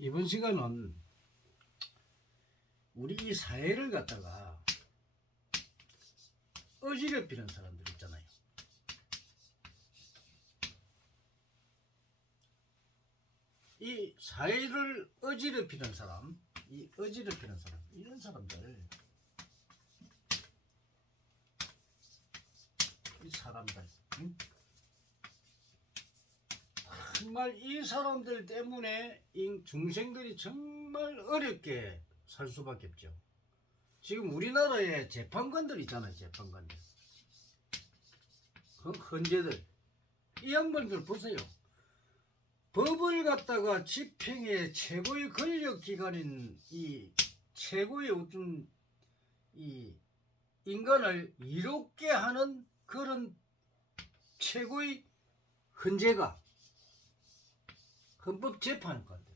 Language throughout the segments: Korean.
이번 시간은 우리 이 사회를 갖다가 어지럽히는 사람들 있잖아요. 이 사회를 어지럽히는 사람, 이런 사람들, 이 사람들, 응? 정말 이 사람들 때문에 중생들이 정말 어렵게 살 수밖에 없죠. 지금 우리나라에 재판관들 있잖아요. 재판관들, 헌재들, 이 양반들 보세요. 법을 갖다가 집행의 최고의 권력기관인 이 최고의 어떤 이 인간을 이롭게 하는 그런 최고의 헌재가 헌법재판관들,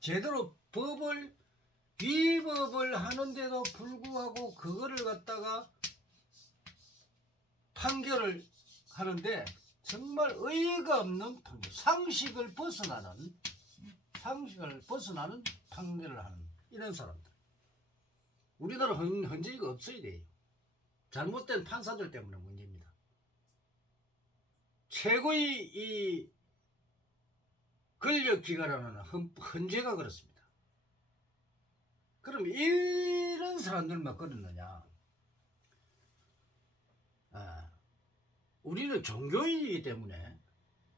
제대로 법을 위법을 하는데도 불구하고 그거를 갖다가 판결을 하는데 정말 의의가 없는 판결, 상식을 벗어나는 판결을 하는 이런 사람들. 우리나라 헌재가 없어야 돼요. 잘못된 판사들 때문에 문제입니다. 최고의 이 권력기관이라는 헌재가 그렇습니다. 그럼 이런 사람들만 그렇느냐? 우리는 종교인이기 때문에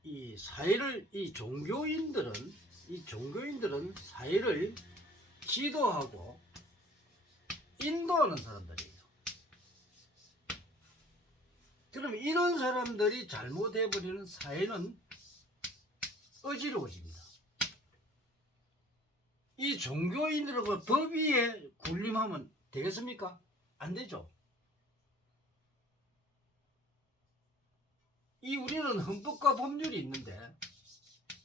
이 사회를, 이 종교인들은 사회를 지도하고 인도하는 사람들이에요. 그럼 이런 사람들이 잘못해버리는 사회는 어지러워집니다. 이 종교인들하고 법 위에 군림하면 되겠습니까? 안 되죠. 우리는 헌법과 법률이 있는데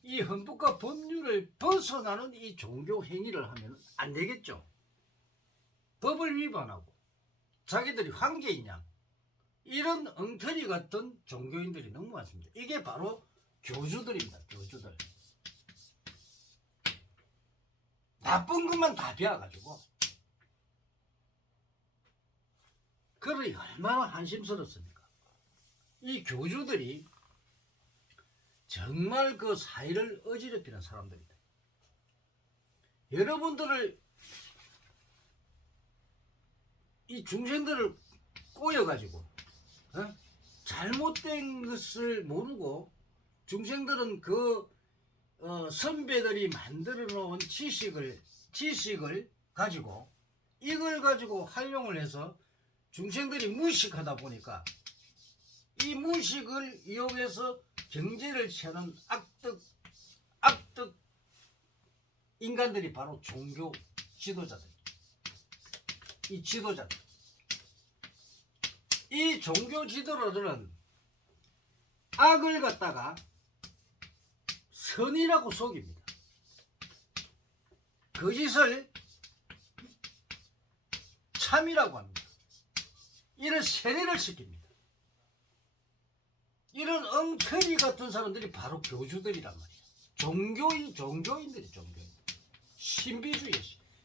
이 헌법과 법률을 벗어나는 이 종교 행위를 하면 안 되겠죠. 법을 위반하고 자기들이 황제인 양, 이런 엉터리 같은 종교인들이 너무 많습니다. 이게 바로 교주들입니다. 교주들. 나쁜 것만 다 배워가지고 그러니 얼마나 한심스럽습니까? 이 교주들이 정말 그 사회를 어지럽히는 사람들이다. 여러분들을, 이 중생들을 꼬여가지고 잘못된 것을 모르고 중생들은 선배들이 만들어 놓은 지식을 가지고 이걸 가지고 활용을 해서 중생들이 무식하다 보니까 이 무식을 이용해서 경제를 채는 악덕 인간들이 바로 종교 지도자들. 이 종교 지도자들은 악을 갖다가 선이라고 속입니다. 거짓을 참이라고 합니다. 이런 세뇌를 시킵니다. 이런 엉터리 같은 사람들이 바로 교주들이란 말이에요. 종교인들이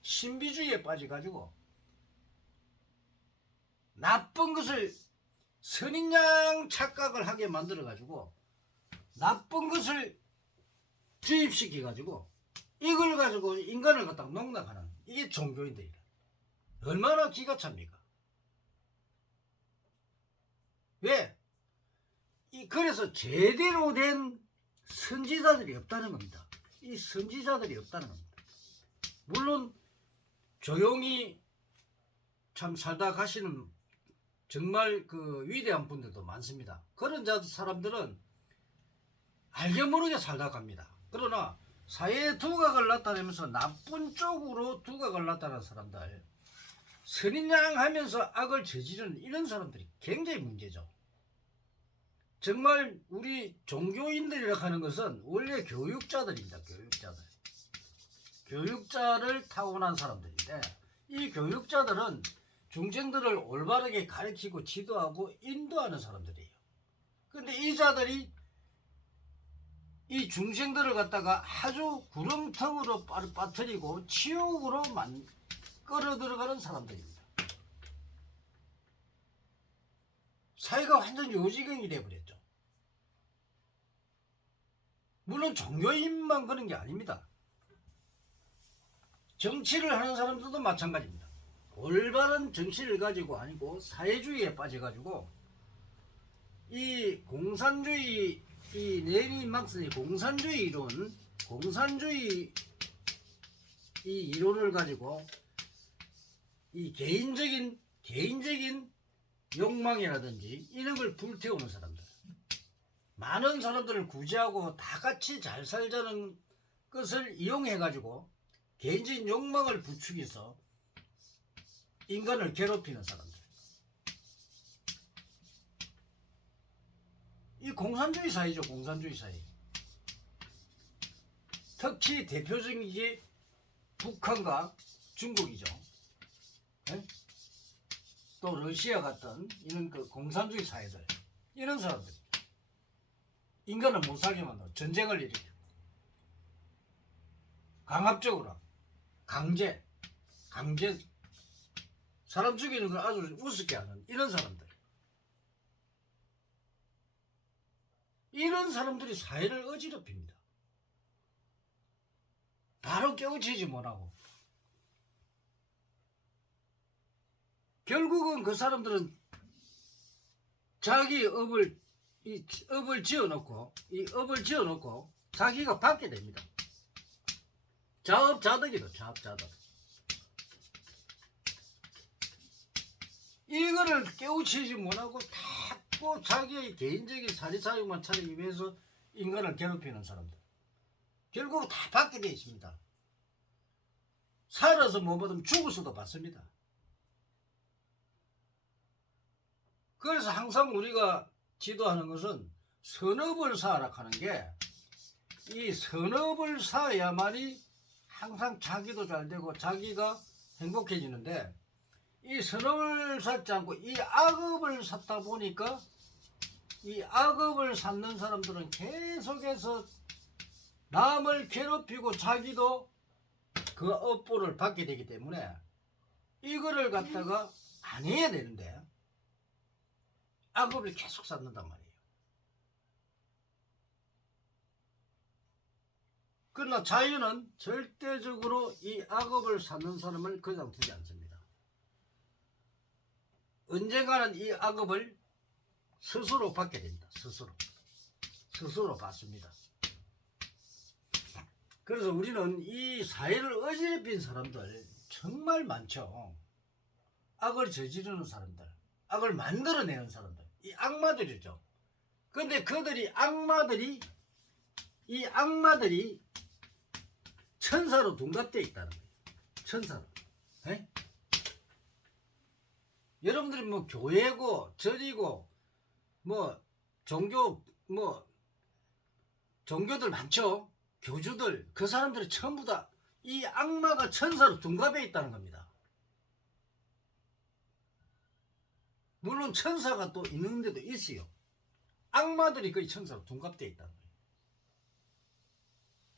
신비주의에 빠져가지고 나쁜 것을 선인양 착각을 하게 만들어가지고 나쁜 것을 주입시켜가지고 이걸 가지고 인간을 갖다가 농락하는, 이게 종교인들이라. 얼마나 기가 찹니까? 왜? 그래서 제대로 된 선지자들이 없다는 겁니다. 이 선지자들이 없다는 겁니다. 물론 조용히 참 살다 가시는 정말 그 위대한 분들도 많습니다. 그런 사람들은 알게 모르게 살다 갑니다. 그러나 사회의 두각을 나타내면서 나쁜 쪽으로 두각을 나타내는 사람들, 선인양 하면서 악을 저지르는 이런 사람들이 굉장히 문제죠. 정말 우리 종교인들이라고 하는 것은 원래 교육자들입니다. 교육자를 타고난 사람들인데 이 교육자들은 중생들을 올바르게 가르치고 지도하고 인도하는 사람들이에요. 근데 이 자들이 이 중생들을 갖다가 아주 구렁텅으로 빠뜨리고 지옥으로 끌어 들어가는 사람들입니다. 사회가 완전 요지경이 돼버렸죠. 물론 종교인만 그런 게 아닙니다. 정치를 하는 사람들도 마찬가지입니다. 올바른 정치를 가지고 아니고 사회주의에 빠져가지고 이 공산주의, 이 레닌 막스의 공산주의 이 이론을 가지고 이 개인적인 욕망이라든지 이런 걸 불태우는 사람들, 많은 사람들을 구제하고 다 같이 잘 살자는 것을 이용해 가지고 개인적인 욕망을 부추겨서 인간을 괴롭히는 사람들, 이 공산주의 사회죠. 공산주의 사회. 특히 대표적인 게 북한과 중국이죠. 네? 또 러시아 같은 이런 그 공산주의 사회들, 이런 사람들 인간을 못 살게 만들어 전쟁을 일으키고 강압적으로 강제 사람 죽이는 걸 아주 우습게 하는 이런 사람들, 이런 사람들이 사회를 어지럽힙니다. 바로 깨우치지 못하고 결국은 그 사람들은 자기 업을 지어놓고 자기가 받게 됩니다. 자업자득이다. 자업자득. 이거를 깨우치지 못하고 자꾸 자기의 개인적인 사리사욕만 차리기 위해서 인간을 괴롭히는 사람들, 결국 다 받게 되어 있습니다. 살아서 못 받으면 죽어서도 받습니다. 그래서 항상 우리가 지도하는 것은 선업을 쌓아라 하는 게, 이 선업을 쌓아야만이 항상 자기도 잘 되고 자기가 행복해지는데, 이 선업을 쌓지 않고 이 악업을 쌓다 보니까 이 악업을 쌓는 사람들은 계속해서 남을 괴롭히고 자기도 그 업보를 받게 되기 때문에 이거를 갖다가 안 해야 되는데 악업을 계속 쌓는단 말이에요. 그러나 자유는 절대적으로 이 악업을 쌓는 사람을 그냥 두지 않습니다. 언젠가는 이 악업을 스스로 받게 됩니다. 스스로 받습니다. 그래서 우리는 이 사회를 어지럽힌 사람들 정말 많죠. 악을 저지르는 사람들, 악을 만들어내는 사람들, 이 악마들이죠. 근데 그들이 이 악마들이 천사로 둔갑되어 있다는 거예요. 천사로. 에? 여러분들이 뭐 교회고 절이고 뭐 종교들 많죠. 교주들, 그 사람들이 전부 다 이 악마가 천사로 둔갑해 있다는 겁니다. 물론 천사가 또 있는 데도 있어요. 악마들이 거의 천사로 둔갑되어 있다는 거예요.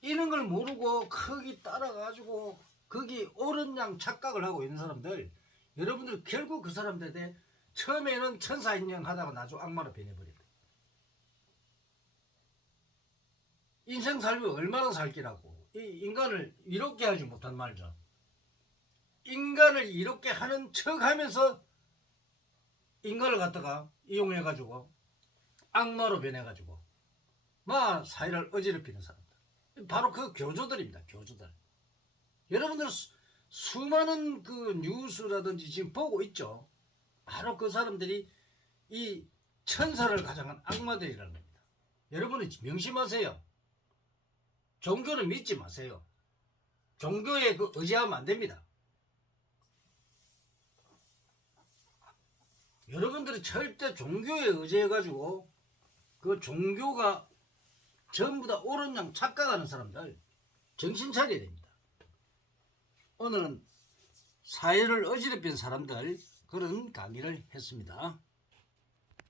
이런 걸 모르고 거기 따라가지고 거기 옳은 양 착각을 하고 있는 사람들, 여러분들 결국 그 사람들한테 처음에는 천사인 양 하다가 나중에 악마로 변해버립니다. 인생 살기 얼마나 살기라고. 이 인간을 이롭게 하지 못한 말이죠. 인간을 이롭게 하는 척 하면서 인간을 갖다가 이용해가지고 악마로 변해가지고 막 사회를 어지럽히는 사람들, 바로 그 교조들입니다. 교조들. 여러분들 수많은 그 뉴스라든지 지금 보고 있죠. 바로 그 사람들이 이 천사를 가장한 악마들이라는 겁니다. 여러분은 명심하세요. 종교는 믿지 마세요. 종교에 그 의지하면 안 됩니다. 여러분들이 절대 종교에 의지해가지고 그 종교가 전부 다 옳은 양 착각하는 사람들 정신 차려야 됩니다. 오늘은 사회를 어지럽힌 사람들 그런 강의를 했습니다.